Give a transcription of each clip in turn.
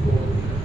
کو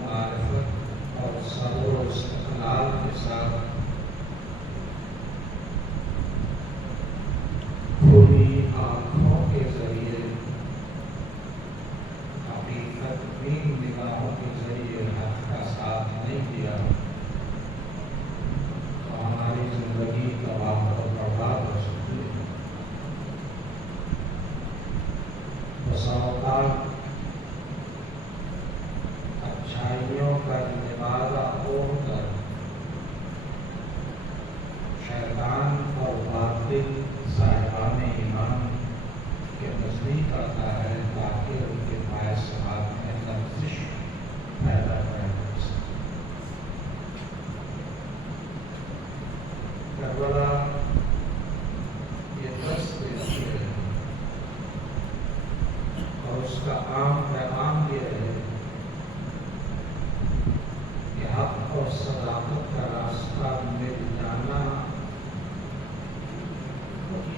معرفت اور صبر و استقلال کے ساتھ کھلی آنکھوں کے ذریعے حقیقت بین نگاہوں کے ذریعے حق کا ساتھ نہیں دیا تو ہماری زندگی تباہ و برباد ہو سکتی ہے۔ بسا اوقات اچھائیوں کا لبادہ اوڑھ کر شیطان اور باطل صاحبان ایمان کے نزدیک آتا ہے تاکہ ان کے باعث سماج میں لغزش پیدا کر سکے۔ کربلا یہ درس دیتی ہے اور اس کا عام پیغام یہ ہے کہ حق اور صداقت کا راستہ مل جانا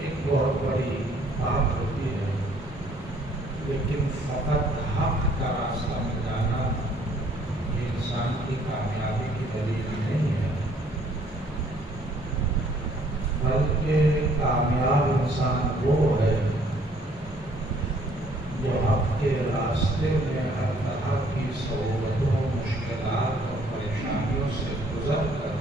ایک بہت بڑی بات ہوتی ہے، لیکن فقط حق کا راستہ مل جانا یہ انسان کی کامیابی کی دلیل نہیں ہے، بلکہ کامیاب انسان وہ ہے جو حق کے راستے میں ہر طرح کی سہولتوں، مشکلات اور پریشانیوں سے گزر کر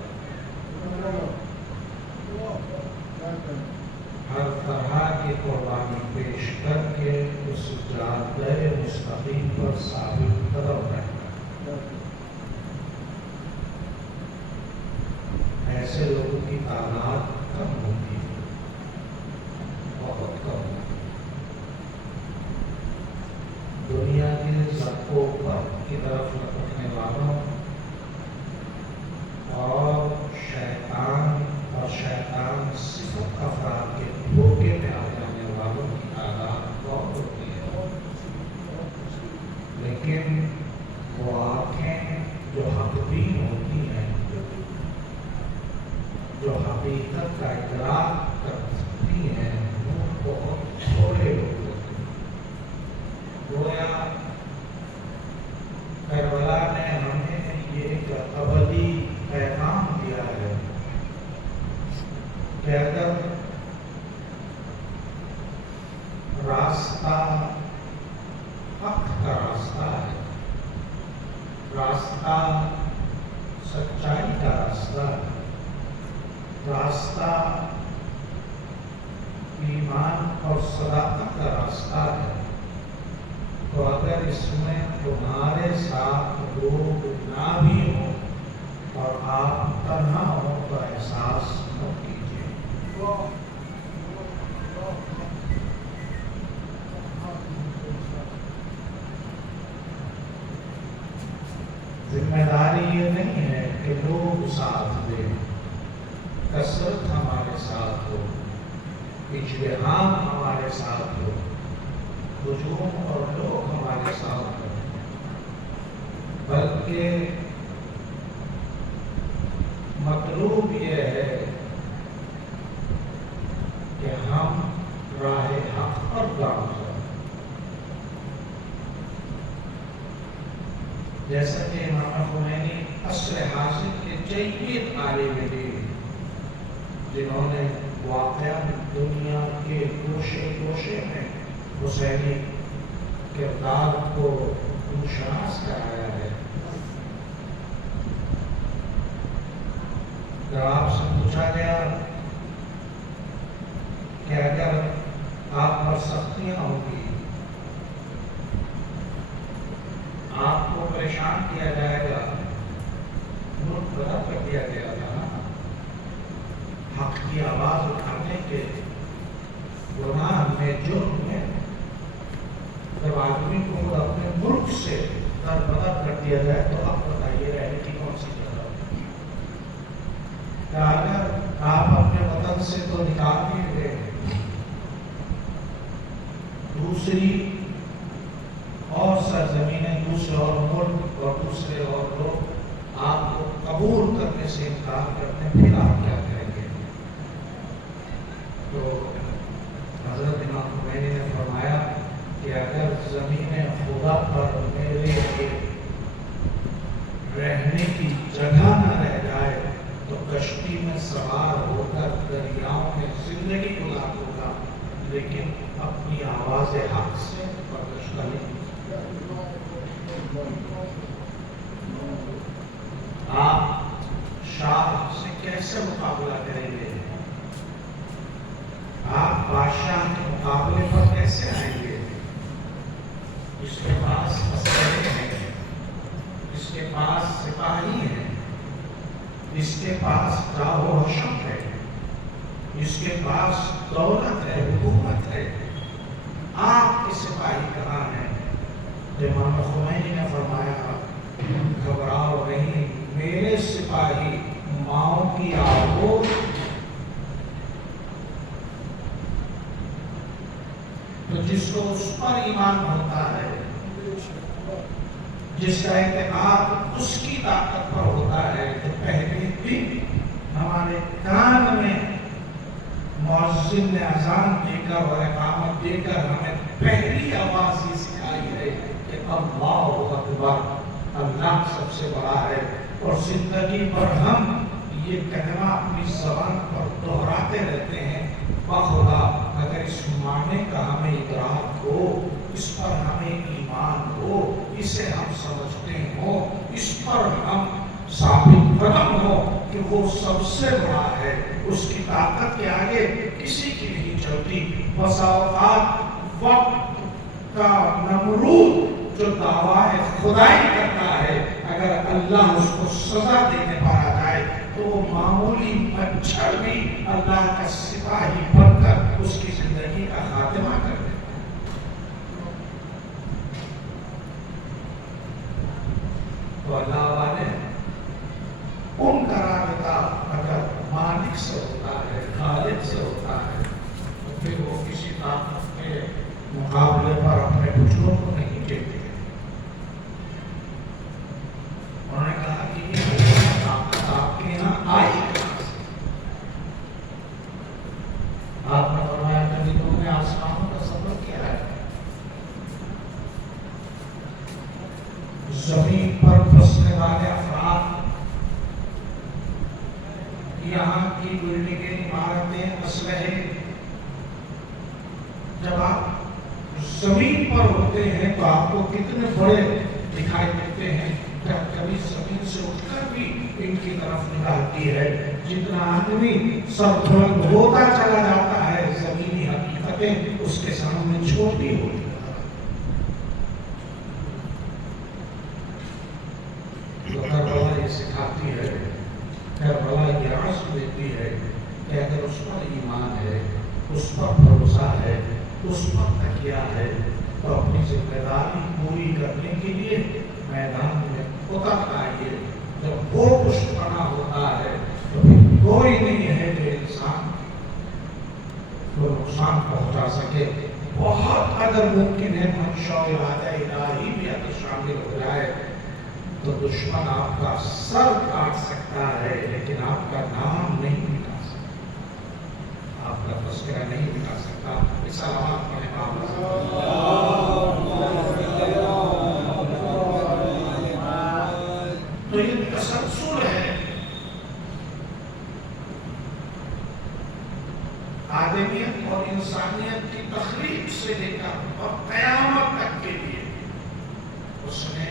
ہر طرح کی قربانی پیش کر کے اس جادہ مستقیم پر ثابت قدم رہتا ہے۔ ایسے لوگوں کی تعداد کم ہوتی ہے، بہت کم ہوتی ہے۔ دنیا کے سڑکوں پر کی طرف لپکنے والوں اور شیطان صفت افراد کے دھوکے میں آ جانے والوں کی تعداد بہت ہوتی ہے، لیکن وہ آنکھیں جو حق بین ہوتی ہیں، جو حقیقت کا ادراک کر سکتی ہیں، وہ بہت تھوڑے لوگ ہوتے ہیں۔ گویا کربلا نے ہمیں یہ ایک ابدی پیغام دیا ہے کہ اگر راستہ حق کا راستہ ہے، راستہ سچائی کا راستہ ہے، راستہ ایمان اور صداقت کا راستہ ہے، تو اگر اس میں تمہارے ساتھ لوگ نہ بھی ہوں اور آپ تنہا ہوں تو احساس مت کیجیے۔ ذمہ داری یہ نہیں ہے کہ لوگ ساتھ دیں، کثرت ہمارے ساتھ ہو، اجتہاد ہمارے ساتھ ہو، ہجوم اور لوگ ہمارے ساتھ ہو، بلکہ مطلوب یہ ہے کہ ہم راہ حق پر گامزن، جیسا کہ امام خمینی عصر حاضر کے جید عالم دین جنہوں نے واقعہ دنیا کے گوشے گوشے میں حسینی کردار کو شناس کرایا ہے، جب آپ سے پوچھا گیا کہ اگر آپ پر سختیاں ہوگی، آپ کو پریشان کیا جائے گا، ملک بدر کر دیا گیا تھا نا، حق کی آواز اٹھانے کے گناہ میں، جرم میں، جب آدمی کو اپنے ملک سے دربدر کر دیا جائے تو آپ بتائیے رہنے کی کون سی جگہ؟ کہ اگر آپ اپنے وطن سے تو نکال دیے گئے، دوسری اور سرزمینیں، دوسرے اور ملک اور دوسرے اور لوگ آپ کو قبول کرنے سے انکار کرتے ہیں، پھر آپ کیا کریں گے؟ تو حضرت امام خمینی نے فرمایا کہ اگر زمین خدا پر میرے آپ شاہ سے کیسے مقابلہ کریں گے؟ آپ بادشاہ کے مقابلے پر کیسے آئیں گے؟ اس کے پاس اسلحے ہیں، اس کے پاس سپاہی ہیں، اس کے پاس جاہ و حشم ہے، اس کے پاس دولت ہے، حکومت ہے۔ آپ کے سپاہی کہاں ہیں؟ امام خمینی نے فرمایا گھبراؤ نہیں، میرے سپاہی ماؤں کی آگوش۔ تو جس کو اس پر ایمان ہوتا ہے، جس کا اعتقاد اس کی طاقت پر ہوتا ہے، تو پہلے دن ہمارے کان میں مؤذن نے اذان دے کر اور اقامت دے کر ہمیں پہلی آواز یہ سکھائی ہے کہ اللہ اکبر، اللہ سب سے بڑا ہے۔ اور زندگی پر ہم یہ کلمہ اپنی زبان پر دہراتے رہتے ہیں۔ بخدا اگر اس معنی کا ہمیں ادراک ہو، اس پر ہمیں ایمان ہو، اسے ہم سمجھتے ہوں، اس پر ہم ثابت قدم ہو کہ وہ سب سے بڑا ہے، اس کی طاقت کے آگے کسی کی نہیں چلتی۔ بسا اوقات وقت کا نمرود جو دعویٰ خدائی کرتا ہے، اگر اللہ اس کو سزا دینے پر آ جائے تو وہ معمولی مچھر بھی اللہ کا سپاہی بن کر اس کی زندگی کا خاتمہ کر دیتا ہے۔ تو اللہ والے ان کا رابطہ اگر مالک سے ہوتا ہے، خالق سے ہوتا ہے، تو پھر وہ کسی طاقت کے مقابلے پر اپنے پچھلوں کو نہیں دیتے۔ انہوں نے کہا کہ یہ طاقت آپ کے یہاں آئی کہاں سے؟ آپ نے فرمایا کہ تم نے آسمانوں کا سفر کیا ہے، زمین پر بسنے والے افراد، یہاں کی بلڈنگیں، عمارتیں، اسلحے، جب آپ زمین پر ہوتے ہیں تو آپ کو کتنے بڑے دکھائی دیتے ہیں، جب کبھی زمین سے اٹھ کر بھی ان کی طرف نکالتی ہے۔ جتنا آدمی سر بلند ہوتا چلا جاتا ہے، زمینی حقیقتیں اس کے سامنے چھوٹی ہوتی ہیں۔ کربلا یہ سکھاتی ہے، کربلا یہ عزم دیتی ہے کہ اگر اس پر ایمان ہے، اس پر بھروسہ ہے، اس پر تکیہ ہے، تو اپنی ذمہ داری پوری کرنے کے لیے میدان میں اتر آئیے۔ جب وہ پشت پناہ ہوتا ہے تو پھر کوئی نہیں ہے جو انسان کو نقصان پہنچا سکے۔ بہت اگر ممکن ہے منشاء و ارادہ الہی بھی اگر شامل ہو جائے تو دشمن آپ کا سر کاٹ سکتا ہے، لیکن آپ کا نام نہیں مٹا سکتا، آپ کا تذکرہ نہیں مٹا سکتا۔ اس علامات میں تو یہ تسلسل ہے آدمیت اور انسانیت کی تخلیق سے لے کر اور قیامت تک کے لیے اس نے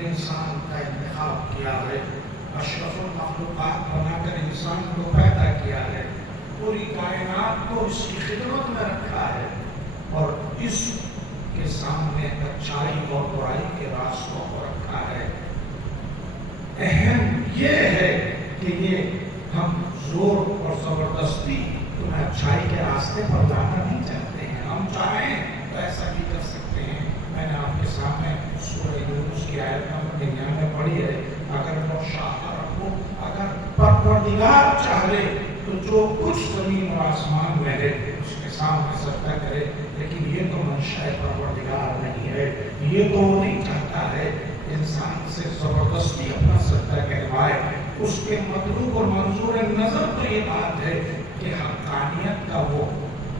انسان کا انتخاب کیا ہے، اشرف المخلوقات بنا کر انسان کو پیدا کیا ہے، پوری کائنات کو اس کی خدمت میں رکھا ہے، اور اس کے سامنے اچھائی اور برائی کے راستوں کو رکھا ہے۔ اہم یہ ہے کہ یہ ہم زور اور زبردستی تمہیں اچھائی کے راستے پر جانا نہیں چاہتے ہیں، ہم چاہیں تو ایسا بھی کر سکتے ہیں۔ میں نے آپ کے سامنے سورہ یونس کی آیت نمبر 99 پڑھی ہے، اگر وہ شاہ ربو، اگر پروردگار چاہے تو جو کچھ زمین اور آسمان میں ہے اس کے سامنے سجدہ کرے، لیکن یہ تو منشاء پروردگار نہیں ہے، یہ تو وہ نہیں چاہتا ہے انسان سے زبردستی اپنا سجدہ کہلوائے۔ اس کے مطلوب اور منظور نظر تو یہ بات ہے کہ حقانیت کا وہ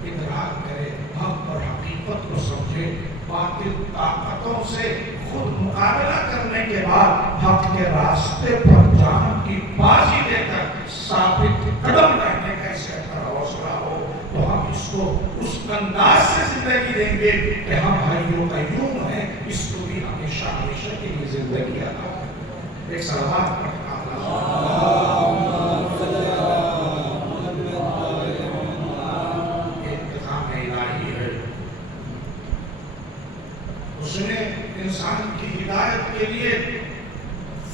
ادراک کرے، حق اور حقیقت کو سمجھے، باطل طاقتوں سے خود مقابلہ کرنے کے بعد حق کے راستے پر جان کی بازی دے کر ثابت قدم رہنے کا اسے اگر حوصلہ ہو تو ہم اس کو اس انداز سے زندگی دیں گے کہ ہم حی و قیوم ہیں، اس کو بھی ہمیشہ ہمیشہ کے لیے زندگی عطا کرے۔ ایک صلوات پڑھنا انتظام الہی ہے۔ اس نے انسان کی ہدایت کے لیے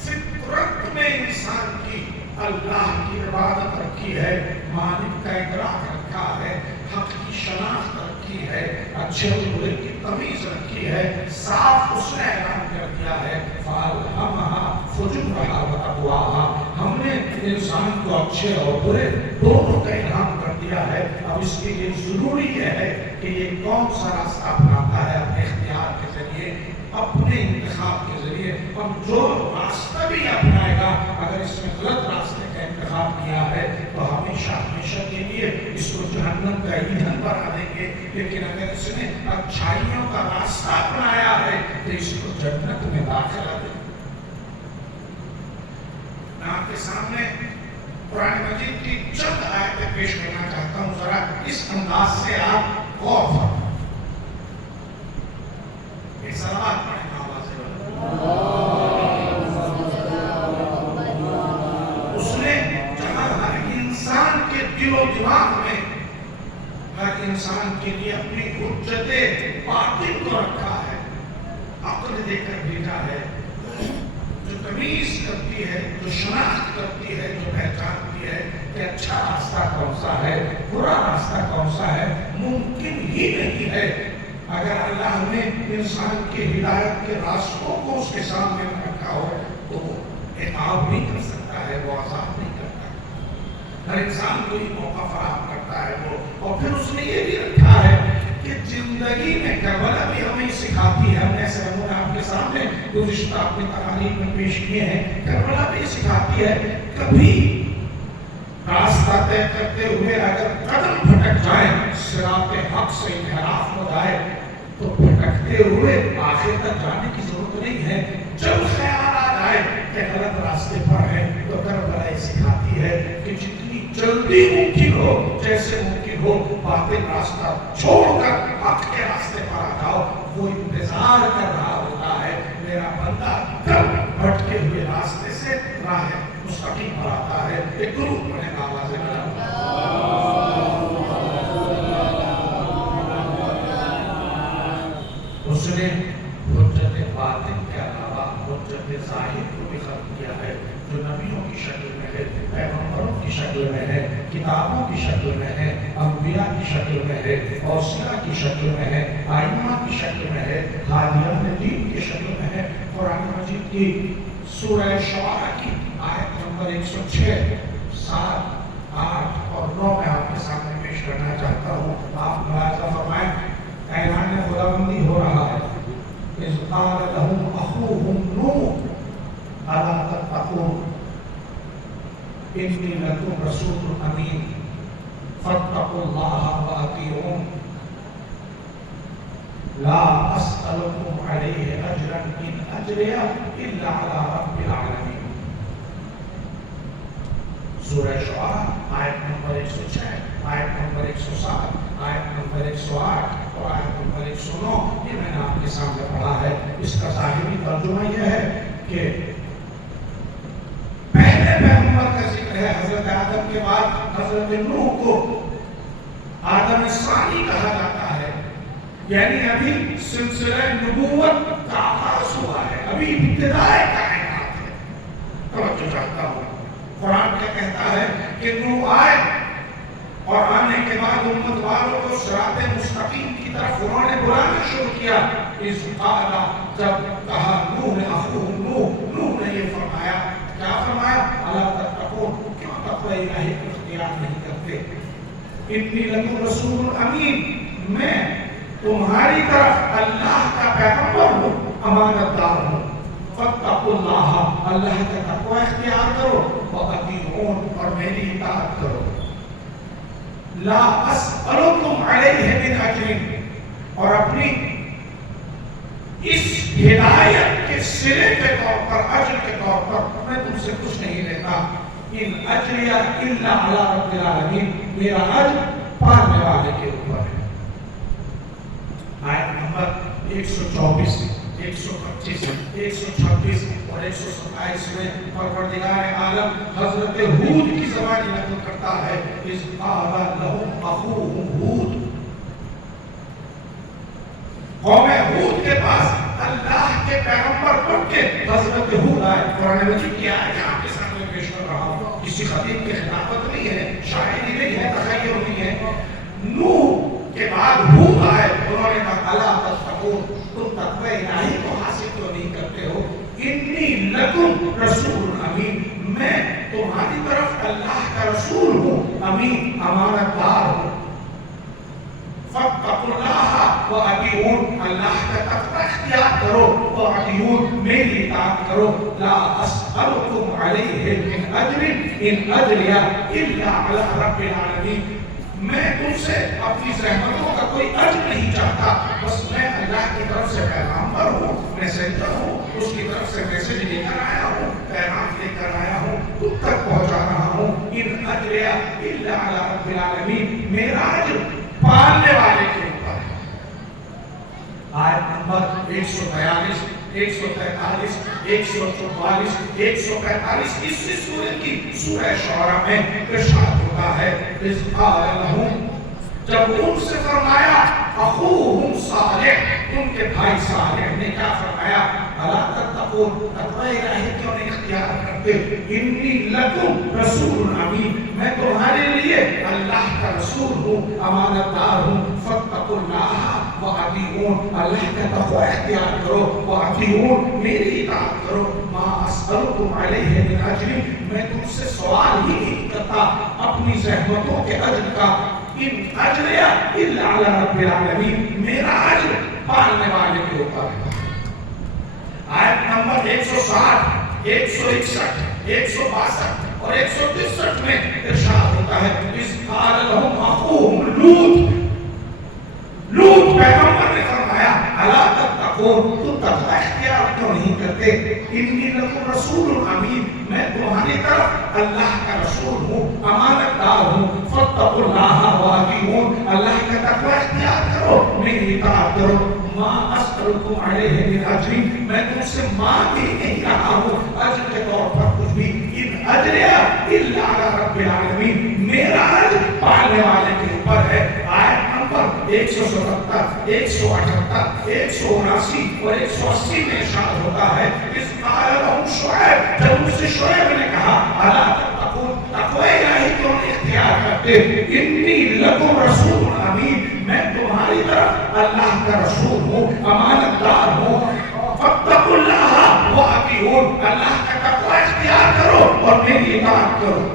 فطرت میں انسان کی اللہ کی عبادت رکھی ہے، مالک کا ادراک رکھا ہے، حق کی شناخت رکھی ہے، اچھے اور برے کی تمیز رکھی ہے، صاف اس نے اعلان کر دیا ہے فَأَلْهَمَهَا فُجُورَهَا وَتَقْوَاهَا۔ ہم نے انسان کو اچھے اور برے دونوں کا الہام کر دیا ہے۔ اب اس کے لیے ضروری یہ ہے کہ یہ کون سا راستہ اپناتا ہے اپنے اختیار کے ذریعے، اپنے انتخاب کے ذریعے، اور جو راستہ بھی اپنائے گا اگر اس میں غلط راستے کا انتخاب کیا ہے تو ہمیشہ ہمیشہ کے لیے اس کو جہنم کا ایندھن بنا دیں گے، لیکن اگر اس نے اچھائیوں کا راستہ اپنایا ہے تو اس کو جنت میں داخلہ دیں گے۔ میں آپ کے سامنے قرآن مجید کی چند آیتیں پیش کرنا چاہتا ہوں، ذرا اس انداز سے آپ غور فرمائیں۔ ایک صلوات پڑھیں آواز سے۔ اس نے جہاں ہر انسان کے دل و دماغ میں ہر انسان کے لیے اپنی حجت باطن کو رکھا ہے، عقل دے کر بھیجا ہے، جو تمیز کرتی ہے، جو شناخت کرتی ہے، جو پہچانتی ہے کہ اچھا راستہ کون سا ہے، برا راستہ کون سا ہے۔ ممکن ہی نہیں ہے اگر اللہ نے انسان کے ہدایت کے راستوں کو اس کے سامنے رکھا ہو تو وہ عقاب نہیں کر سکتا ہے، وہ عذاب نہیں کرتا ہے۔ ہر انسان کو یہ موقع فراہم کرتا ہے وہ، اور پھر اس نے یہ بھی رکھا ہے کہ زندگی میں کربلا بھی ہمیں سکھاتی ہے۔ ہم نے ایسے نمونے آپ کے سامنے گزشتہ اپنی تقاریر میں پیش کیے ہیں، کربلا بھی سکھاتی ہے کبھی راستہ طے کرتے ہوئے اگر قدم پھٹک جائیں، صراط حق سے انحراف ہو جائے تو بھٹکتے ہوئے آخر تک جانے کی ضرورت نہیں ہے۔ جب خیال آ جائے کہ غلط راستے پر ہے تو کربلا یہ سکھاتی ہے کہ جتنی جلدی ممکن ہو، جیسے ممکن ہو، باطل راستہ چھوڑ کر حق کے راستے پر آ جاؤ۔ وہ انتظار کر رہا ہوتا ہے میرا بندہ کب بھٹکے ہوئے راستے سے راہ مستقیم پر آتا ہے۔ ایک درود پڑھیں آواز سے۔ اس نے حجت باطن کے علاوہ حجت ظاہر کو بھی ختم کیا ہے، جو نبیوں کی شکل میں ہے، پیغمبروں کی شکل میں ہے، کتابوں کی شکل میں ہے، انبیاء کی شکل میں ہے، اوصیاء کی شکل میں ہے، ائمہ کی شکل میں ہے، ہادیان دین کی شکل میں ہے۔ قرآن مجید کی سورہ شعراء کی آیت نمبر 106، 7، 8 اور 9 میں آپ کے سامنے پیش کرنا چاہتا ہوں۔ آپ ملاحظہ فرمائیں، اعلان خداوندی ہو رہا ہے۔ اذ قال لهم اخوهم نوح الا تتقون انی لکم رسول امین فاتقوا اللہ واطیعون لا اسألکم علیہ اجرا ان اجریہ الا علی رب العالمین۔ سورہ شعراء آیت نمبر 106، آیت نمبر 107، آیت نمبر 108 اور آیت نمبر 109، یہ میں نے آپ کے سامنے پڑھا ہے۔ اس کا ظاہری ترجمہ یہ ہے کہ پہلے پیغمبر کا ذکر ہے، حضرت آدم کے بعد حضرت نوح کو آدم ثانی کہا جاتا ہے، یعنی ابھی سلسلہ نبوت کا آغاز ہوا ہے، ابھی ابتدائے کائنات ہے۔ توجہ چاہتا ہوں، قرآن کیا کہتا ہے کہ نوح آئے اور آنے کے بعد امت والوں کو صراط مستقیم کی طرف انہوں نے بلانا شروع کیا۔ اذ قال، جب کہا نوح نے اخوہ نوح نے یہ فرمایا، کیا فرمایا؟ الا تتقون، کیوں تقوی الہی کو اختیار نہیں کرتے؟ انی لکم رسول امین، میں تمہاری طرف اللہ کا پیغمبر ہوں، امانت دار ہوں۔ فاتقوا اللہ، اللہ کا تقوی اختیار کرو، واطیعون، اور میری اطاعت کرو۔ لا اسألکم علیہ من اجر، اور اپنی اس ہدایت کے سرے کے طور پر، اجر کے طور پر میں تم سے کچھ نہیں لیتا۔ ان اجریہ الا علی رب العالمین، میرا اجر پانے والے کے اوپر ہے۔ آیت نمبر 124، 125, 126 اور 127 میں پروردگار عالم حضرت ہود کی زبانی نقل کرتا ہے، اذ قال لهم اخوهم ہود، قوم ہود کے پاس اللہ کے پیغمبر بن کے حضرت ہود آئے۔ قرآن مجید کی آیت ہے آپ کے سامنے پیش کر رہا ہوں، کسی خطیب کی خطابت نہیں ہے، شاعری نہیں ہے، تخیل نہیں ہے۔ نوح کے بعد ہود آئے، انہوں نے کہا الا تتقون، تم تقوی الہی کو حاصل کیوں نہیں کرتے ہو؟ انی لکم رسول امین، میں تمہاری طرف اللہ کا رسول ہوں، امین، امانت دار ہوں۔ فاتقوا اللہ واطیعون، اللہ کا تقوی اختیار کرو، واطیعون، میری اطاعت کرو۔ لا اسألکم علیہ من اجر ان اجریہ الا علی رب العالمین، میں تم سے اپنی زحمتوں کا کوئی اجر نہیں چاہتا، بس میں اللہ کی طرف سے پیغامبر ہوں، میسنجر ہوں، اس کی طرف سے میسج لے کر آیا ہوں، پیغام لے کر آیا ہوں، تم تک پہنچا رہا ہوں۔ ان اجریہ الا علی رب العالمین، میرا اجر پالنے والے کے اوپر ہے۔ آیت نمبر 142، 143، 144، 145 اسی سورت کی سورہ شعراء میں ارشاد ہوتا ہے، اذ قال لهم، جب ان سے فرمایا اخوہم صالح، ان کے بھائی صالح نے کیا فرمایا؟ الا تتقون، تقوی الہی کیوں نہیں اختیار کرتے؟ انی لکم رسول امین، میں تمہارے لیے اللہ کا رسول ہوں، امانت دار ہوں۔ فاتقوا اللہ واطیعون، اللہ کا تقوی اختیار کرو، واطیعون، میری اطاعت کرو۔ ما اسألکم علیہ من اجر، میں تم سے سوال ہی نہیں کرتا اپنی زحمتوں کے اجر کا، ان اجریہ الا علی رب العالمین، میرا اجر پالنے والے کے اوپر ہے۔ آیت نمبر 160، 161، 162 اور 163 میں ارشاد ہوتا ہے، اذ قال لهم اخوهم لوط، لوط پیغمبر نے فرمایا الا تتقون، تم تقوی اختیار کیوں نہیں کرتے؟ انی لکم رسول امین، میں تمہاری طرف اللہ کا رسول ہوں، امانت دار ہوں۔ فاتقوا اللہ واطیعون، اللہ کا تقوی اختیار کرو، میری اطاعت کرو۔ ما اسألکم علیہ من اجر، میں تم سے مانگ ہی نہیں رہا ہوں اجر کے طور پر کچھ بھی، ان اجریہ الا علی رب العالمین، میرا اجر پالنے والے کے اوپر ہے۔ آیت نمبر 177، 178، 179 اور 180 میں ارشاد ہوتا ہے، اذ قال لهم شعیب، جب ان سے شعیب نے کہا الا تتقون، تقوی الہی کیوں نہیں اختیار کرتے؟ انی لکم رسول امین، میں تمہاری طرف اللہ کا رسول ہوں، امانت دار ہوں۔ فاتقوا اللہ واطیعون، اللہ کا تقوی اختیار کرو اور میری اطاعت کرو۔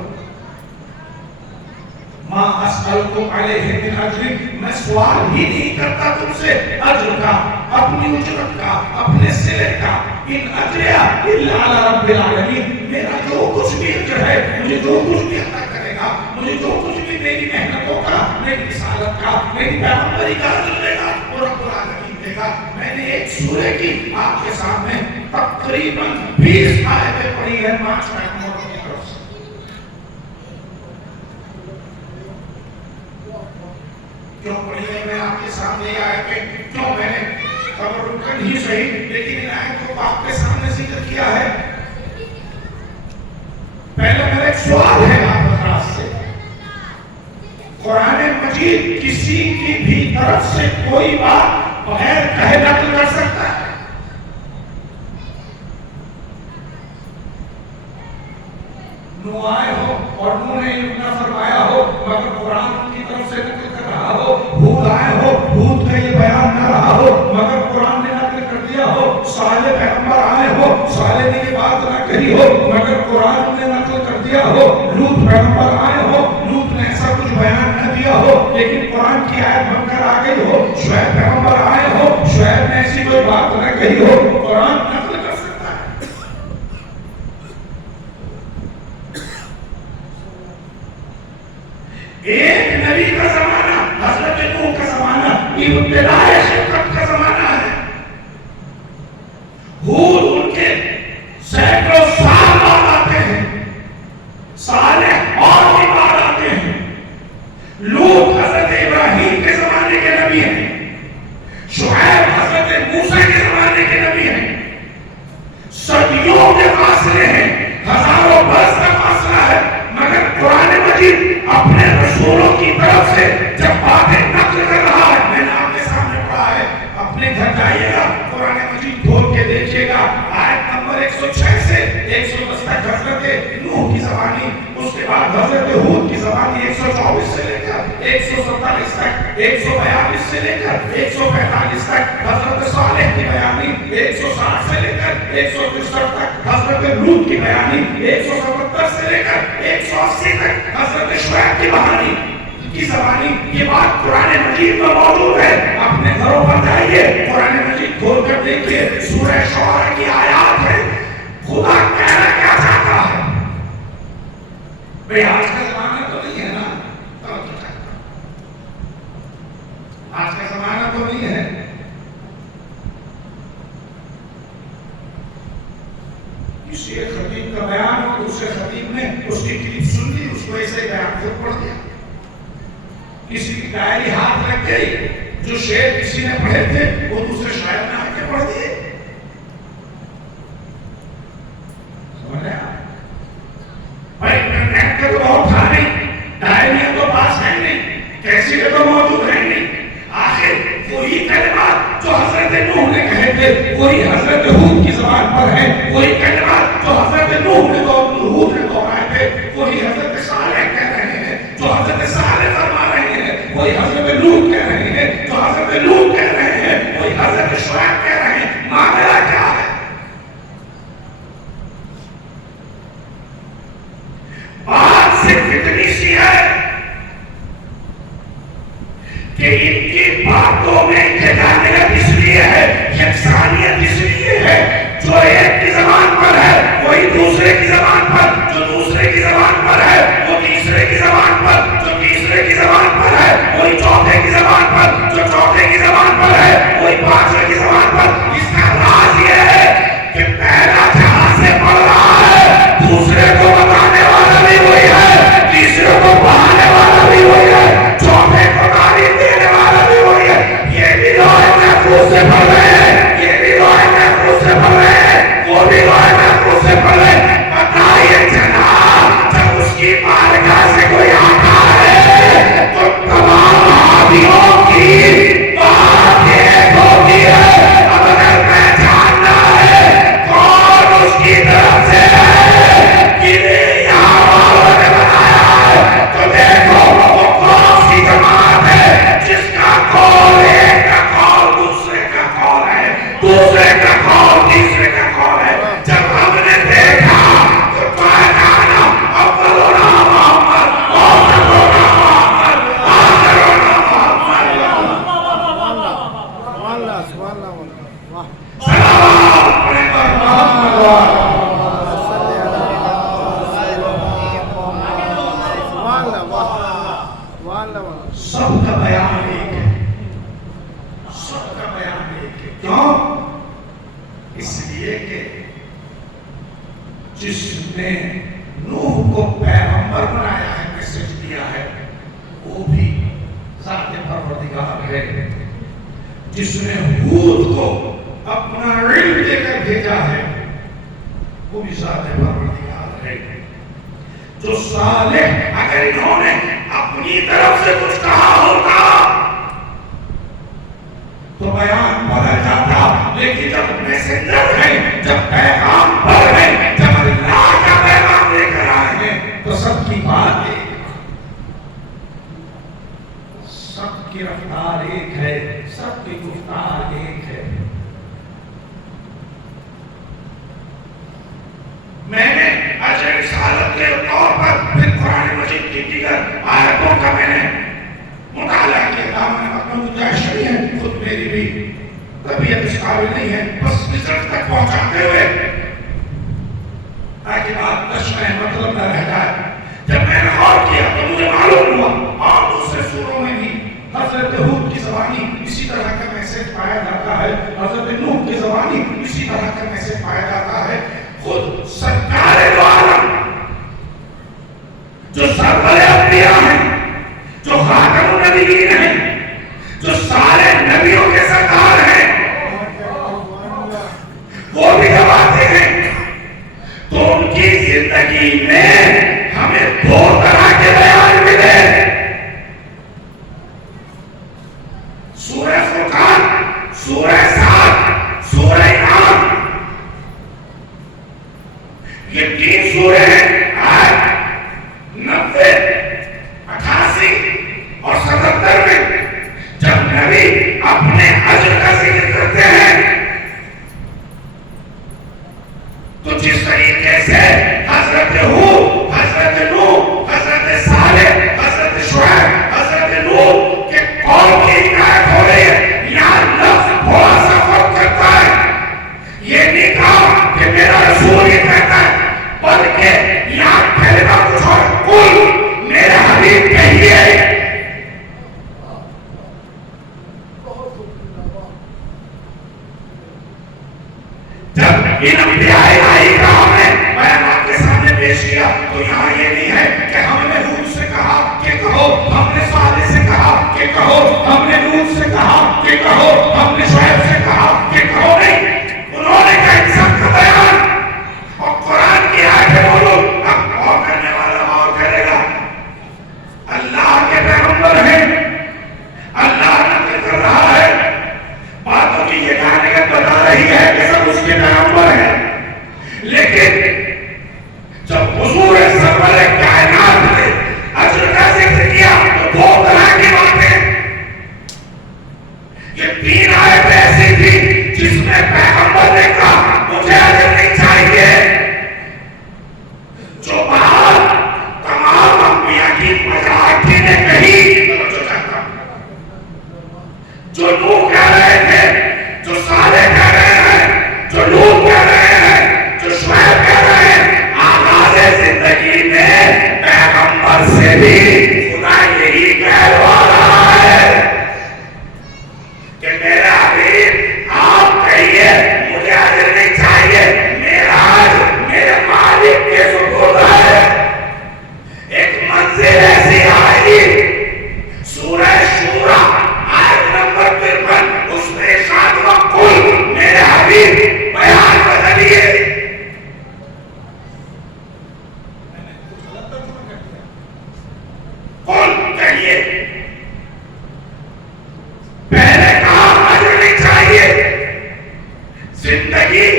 ما اسألکم علیہ من اجر، میں سوال ہی نہیں کرتا تم سے اجر کا، اپنی اجرت کا، اپنے صلے کا۔ ان اجریہ الا علی رب العالمین، میرا جو کچھ بھی اجر ہے، مجھے جو کچھ بھی عطا کرے گا، مجھے جو کچھ بھی میری محنتوں کا، میری رسالت کا، میری پیغمبری کا اجر دے گا، وہ رب العالمین دے گا۔ میں نے ایک سورہ کی آپ کے سامنے تقریباً 20 آیتیں پڑھی ہیں 5 پیغمبروں کی طرف سے۔ کیوں پڑھی ہے میں آپ کے سامنے یہ آیتیں؟ کیوں میں نے تبرکن ہی صحیح لیکن ان آیتوں کو آپ کے سامنے ذکر کیا ہے؟ پہلے میرا ایک سوال ہے آپ حضرات سے، قرآن مجید کسی کی بھی طرف سے کوئی بات بغیر کہے نقل کر سکتا ہے؟ نوح آئے ہو اور نوح نے نہ فرمایا ہو مگر قرآن ان کی طرف سے نقل کر رہا ہو، ہود آئے ہو، ہود کا یہ بیان نہ رہا ہو مگر قرآن نے نقل کر دیا ہو، صالح پیغمبر آئے ہو، صالح نے یہ بات نہ کہی ہو مگر قرآن نے نقل کر دیا ہو، لوط پیغمبر آئے ہو، لوط نے ایسا کچھ بیان نہ دیا ہو لیکن قرآن کی آیت بن کر آ گئی ہو، شعیب پیغمبر آئے ہو، شعیب نے ایسی کوئی بات نہ کہی ہو، قرآن نقل کر سکتا ہے۔ ایک نبی کا زمانہ حضرت نوح کا زمانہ ابتدائے خلقت کا زمانہ ہے، ہود ان کے سینکڑوں سال بعد آتے ہیں، صالح اور بھی بعد آتے ہیں، لوط حضرت ابراہیم کے زمانے کے نبی ہیں، شعیب حضرت موسیٰ کے زمانے کے نبی کے فاصلے ہیں، ہزاروں برس کا فاصلہ ہے، مگر قرآن مجید اپنے رسولوں کی طرف سے جب باتیں نقل کر رہا ہے، میں نے آپ کے سامنے پڑھا ہے، اپنے گھر جائیے گا قرآن مجید کھول کے دیکھیے گا، آیت نمبر 106 سے 110 تک حضرت نوح کی زبانی، اس کے بعد حضرت ہود کی زبانی 124 سے لے کر 147 تک، 142 سے لے کر 145 تک حضرت صالح کی بیانی، 160 سے لے کر 163 تک حضرت لوط کی بیانی، 177 سے لے کر 180 تک حضرت شعیب کی بہانی کی زبانی. یہ بات قرآن مجید میں موجود ہے. اپنے گھروں پر جائیے، قرآن مجید کھول کر دیکھیے، سورہ شعراء کی آیات ہے. خدا کہنا کیا چاہتا ہے؟ بھئی آج کا زمانہ تو نہیں ہے نا، آج کا زمانہ تو نہیں ہے. کسی ایک خطیب کا بیان ہو، دوسرے خطیب نے اس کی کلپ سن لی، اس کو ایسے بیان خود پڑھ دیا. کسی کی ڈائری ہاتھ رکھ گئی، جو شعر کسی نے پڑھے تھے وہ دوسرے شاعر نے آ کے پڑھ دیے. سمجھ رہے ہیں؟ بھائی نیٹ کا تو بہت تھا نہیں، ڈائریاں تو پاس ہے نہیں، کیسے تو موجود ہے نہیں. آخر وہی کلمات جو حضرت نوح نے کہے تھے وہی حضرت ہود کی زبان پر ہے، وہی کلمات جو حضرت نوح نے ہود نے دہرائے تھے وہی حضرت صالح کہہ رہے ہیں، جو حضرت صالح فرما رہے ہیں وہی حضرت لوط کہہ رہے ہیں، جو حضرت لوط کہہ رہے ہیں وہی حضرت شعیب کہہ رہے ہیں. معاملہ کیا ہے؟ بات صرف اتنی سی ہے کہ ان کی باتوں میں جگانیت اس لیے ہے، یکسانیت اس لیے ہے، جو ایک کی زبان پر ہے وہی دوسرے کی زبان پر، جو دوسرے کی زبان پر ہے وہ تیسرے کی زبان پر، جو تیسرے کی زبان پر ہے وہی چوتھے کی زبان پر، جو چوتھے کی زبان پر ہے وہی پانچویں کی زبان پر. اس کا راز یہ ہے کہ پہلا جہاں سے پڑھ رہا ہے دوسرے کو بتانے والا بھی وہی ہے، تیسرے کو پڑھانے والا بھی وہی ہے، چوتھے کو تعلیم دینے والا بھی وہی ہے. یہ بھی لوہے محفوظ سے پڑھ رہے ہیں، یہ بھی لوہے محفوظ سے پڑھ رہے ہیں، وہ بھی لوہے محفوظ سے پڑھ رہے ہیں. بتائیے جناب، جب اس کی بارگاہ سے کوئی آتا ہے تو تمام آدمیوں کی بات ایک ہوتی ہے. اب اگر میں جاننا ہے کون اس کی طرف سے ہے، کنہیں یہاں والوں نے بنایا ہے، تو دیکھو وہ کون سی جماعت ہے جس کا قول ایک کا قول دوسرے کا قول ہے، دوسرے کا قول تیسرے کا قول ہے. جب ہم نے دیکھا تو پہچانا اولنا محمد، اوسطنا محمد، آخرنا محمد. سلام پڑھیں پر محمد. سب کا بیان ایک ہے، سب کا بیان ایک ہے. کیوں؟ اس لیے کہ جس نے نوح کو پیغمبر بنایا ہے، میسج دیا ہے، وہ بھی ذات پروردگار ہے. جس نے ہود کو اپنا علم دے کر بھیجا ہے وہ بھی ذات پروردگار ہے. جو صالح اگر انہوں نے اپنی طرف سے کچھ کہا ہوتا تو بیان بدل جاتا، لیکن جب میسنجر ہیں، جب پیغام پر ہیں، جب اللہ کا پیغام لے کر آئے ہیں تو سب کی بات ایک، سب کی رفتار ایک ہے، سب کی گفتار ایک ہے. میں نے اجر رسالت کے طور پر پھر قرآن مجید کی دیگر آیتوں کا میں نے مطالعہ کیا. دامن اپنا گنجائش نہیں ہے، خود میری بھی طبیعت اس قابل نہیں ہے، بس رزلٹ تک پہنچاتے ہوئے تاکہ بات تشریح مطلب نہ رہ جائے. جب میں نے غور کیا تو مجھے معلوم ہوا اور دوسرے سوروں میں بھی حضرت ہود کی زبانی اسی طرح کا میسج پایا جاتا ہے، حضرت نوح کی زبانی اسی طرح کا میسج پایا جاتا ہے. خود سرکار دو عالم جو سرور انبیاء ہیں، جو خاتم النبیین ہیں، جو سارے نبیوں کے سردار ہیں، وہ بھی گواتے ہیں زندگی میں ہمیں دو طرح کے بیان ملے. سورہ فرقان، سورہ سعد، سورہ نام، یہ 3 سورے ہیں. آیت 90، 88 اور 77 میں جب نبی اپنے اجر کا ذکر کرتے ہیں تو جس طریقے سے حضرت ہود، حضرت نوح، حضرت صالح، حضرت شعیب، حضرت لوط کے قوم کی حکایت ہو رہی ہے، یہاں لفظ تھوڑا سا فرق کرتا ہے. یہ نہیں کہا کہ میرا رسول یہ کہتا ہے، بلکہ یہاں کلمہ کچھ اور، قل میرے حبیب کہیے. جب ان انبیاء الہی کا ہم نے بیان آپ کے سامنے پیش کیا تو یہاں یہ نہیں ہے کہ ہم نے ہود سے کہا کہ کہو، ہم نے صالح سے کہا کہ کہو، ہم نے لوط سے کہا کہ کہو، ہم نے شعیب سے کہا کہ کہو. نہیں، انہوں نے کہا ان سب کا بیان. اور قرآن کی آیتیں بولو، اب اور کرنے والا اور کرے گا. اللہ کے پیغمبر ہیں، اللہ نقل کر رہا ہے، باتوں کی یہ کہانیت بتا رہی ہے کہ سب اس کے پیغمبر ہیں. لیکن جب حضور سرور کائنات نے اجر کا ذکر کیا تو 2 طرح کی باتیں. یہ 3 آیت ایسی تھی جس میں پیغمبر نے کہا مجھے اجر نہیں چاہیے. جو بات تمام انبیاء کی مجاہدی نے کہی، جو نوح کہہ رہے تھے، جو صالح کہہ رہے ہیں، جو لوط کہہ رہے ہیں، جو شعیب کہہ رہے ہیں، آغاز زندگی میں پیغمبر سے بھی خدا یہی کہلوا رہا ہے کہ میرا حبیب آپ کہیے مجھے اجر نہیں چاہیے، میرا اجر میرے مالک کے سپرد ہے. ایک منزل ایسی آئی سورہ شورا آیت نمبر 53، اس میں ارشاد ہوا قل میرے حبیب بیان بدلیے. قل کہیے، پہلے کہا اجر نہیں چاہیے. زندگی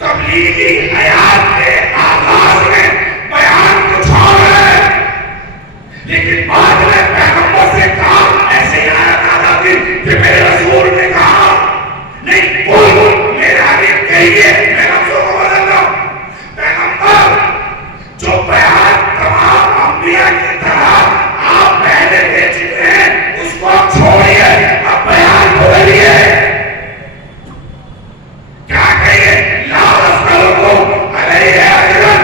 تبلیغی حیات کے آغاز میں بیان کچھ اور ہے، لیکن بعد میں پیغمبر سے کہا، ایسے ہی آیت آ جاتی کہ میرے رسول نے کہا. نہیں، قل میرے حبیب کہیے، میں لفظوں کو بدل رہا ہوں. پیغمبر جو بیان تمام انبیاء کی طرح آپ پہلے دے چکے ہیں اس کو آپ چھوڑیے، اب بیان بدلیے. کیا کہیے؟ لا اسألکم علیہ اجرا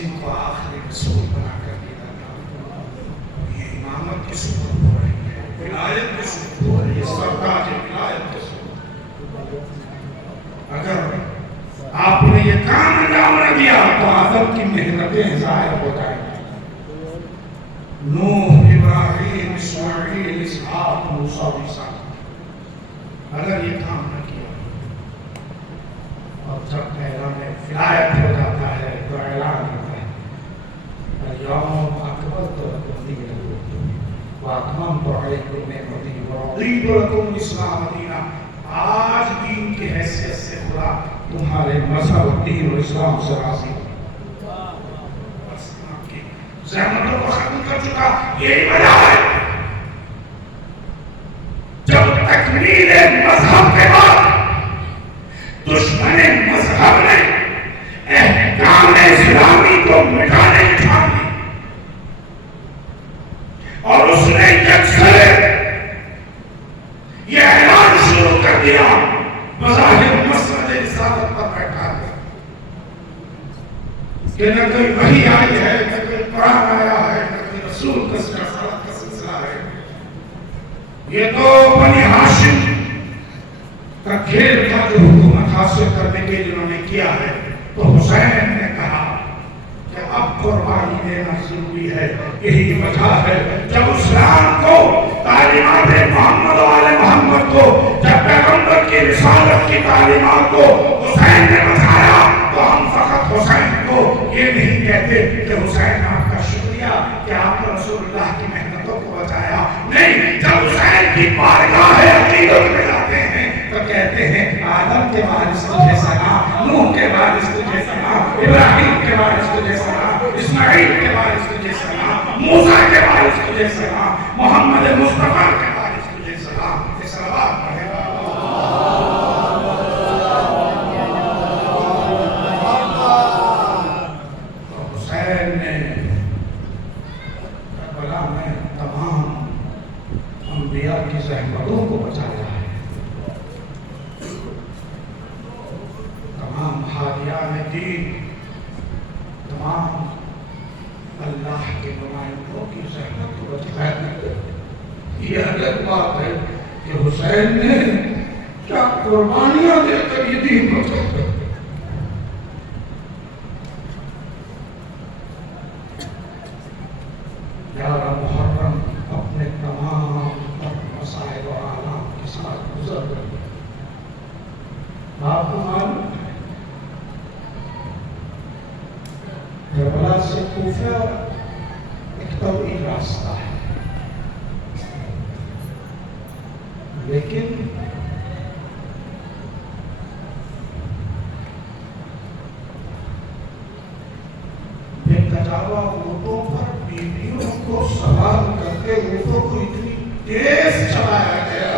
جن کو آخری رسول بنا کر دیا تھا، یہ امامت کی صورت ہو رہی ہے، ولایت کی صورت ہو رہی ہے، سرتاج ولایت کی صورت۔ اگر آپ نے یہ کام انجام نہ دیا تو آدم کی محنتیں ضائع ہو جائیں گی۔ نوح، ابراہیم، اسماعیل، اسحاق، موسیٰ، عیسیٰ، اگر یہ کام نہ کیا، اور جب اعلان ولایت ہو جاتا ہے تو اعلان ہوتا ہے اليوم اکملت لکم دینکم واتممت علیکم نعمتی ورضیت لکم الاسلام دینا۔ آج دین کی حیثیت سے خدا تمہارے مذہب، دین اور اسلام سے راضی ہو، زحمتوں کو ختم کر چکا۔ یہی وجہ ہے جب تکمیل مذہب کے بعد دشمن مذہب نے احکام اسلامی کو مٹانے چھاڑی اور اس نے یکسر یہ اعلان شروع کر دیا، بظاہر مسند رسالت پر بیٹھا ہے کہ نہ کوئی وحی آئی ہے، نہ کوئی قرآن آیا ہے، نہ کوئی رسول کا سلسلہ ہے، یہ تو بنی ہاشم کا کھیل کا جو حکومت حاصل کرنے کے لیے انہوں نے کیا ہے۔ تو حسین نے کہا کہ اب قربانی دینا ضروری ہے۔ یہی وجہ ہے جب اسلام کو، تعلیمات محمد و آل محمد کو، جب پیغمبر کی رسالت کی تعلیمات کو حسین نے بتایا تو ہم فقط حسین کو یہ نہیں کہتے کہ حسین آپ کا شکریہ کہ آپ نے رسول اللہ کی محنتوں کو بچایا، نہیں، جب حسین کی بارگاہ عقیدت میں جاتے ہیں تو کہتے ہیں آدم کے وارث تجھے سلام، نوح کے وارث تجھے سلام، ابراہیم کے وارث تجھے سلام، اسماعیل کے وارث تجھے سلام، موسیٰ کے وارث تجھے سلام، محمد مصطفیٰ کے وارث تجھے سلام۔ یہ صلوات پڑھے گا۔ تو حسین نے کربلا میں تمام انبیاء کی زحمتوں کو بچایا ہے، تمام ہادیان دین، تمام اللہ کے نمائندوں کی زحمت کو بچایا ہے۔ یہ الگ بات ہے کہ حسین نے کیا قربانیاں دے کر یہ دین بچایا۔ یارہ محرم اپنے تمام مسائل و آلام کے ساتھ گزر گئے۔ آپ کو معلوم ہے کربلا سے کوفہ ایک طویل راستہ ہے، لیکن بے کجاوا اونٹوں پر بیویوں کو سوار کر کے اونٹوں کو اتنی تیز چلایا گیا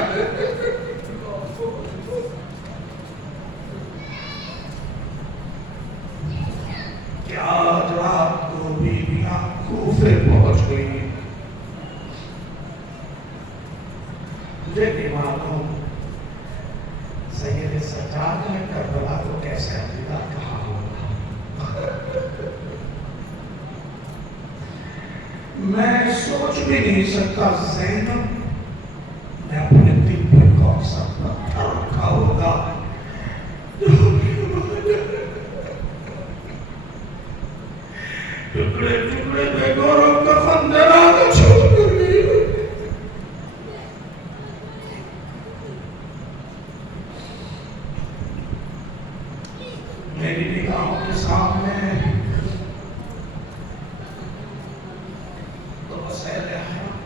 کہ آج رات کو بیویاں کوفے پہنچ گئی۔ مجھے نہیں معلوم سید سجاد نے کربلا کو کیسے عقیدہ کہا ہوگا، میں سوچ بھی نہیں سکتا زینب نے اپنے دل پہ کون سا پتھر رکھا ہوگا ٹکڑے ٹکڑے بے گورو کفن دلا تو چھوڑ کر گئی۔ میری نگاہوں کے سامنے تو مسئلہ حرام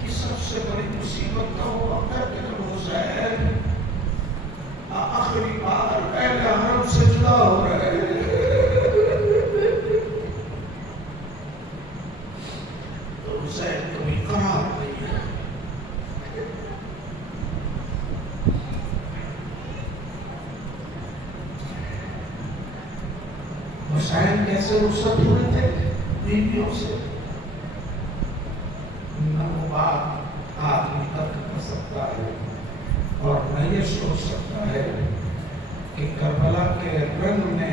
کی سب سے بڑی مصیبت کا ہوا کرتے جب حسین آخری بار اہل حرم سے جدا ہو رہے ہیں، تو حسین کبھی قرار نہیں ہے۔ حسین کیسے رخصت ہوئے تھے بیویوں سے؟ نہ وہ بات آدمی ترک کر سکتا ہے اور نہ یہ سوچ سکتا ہے کہ کربلا کے رنگ میں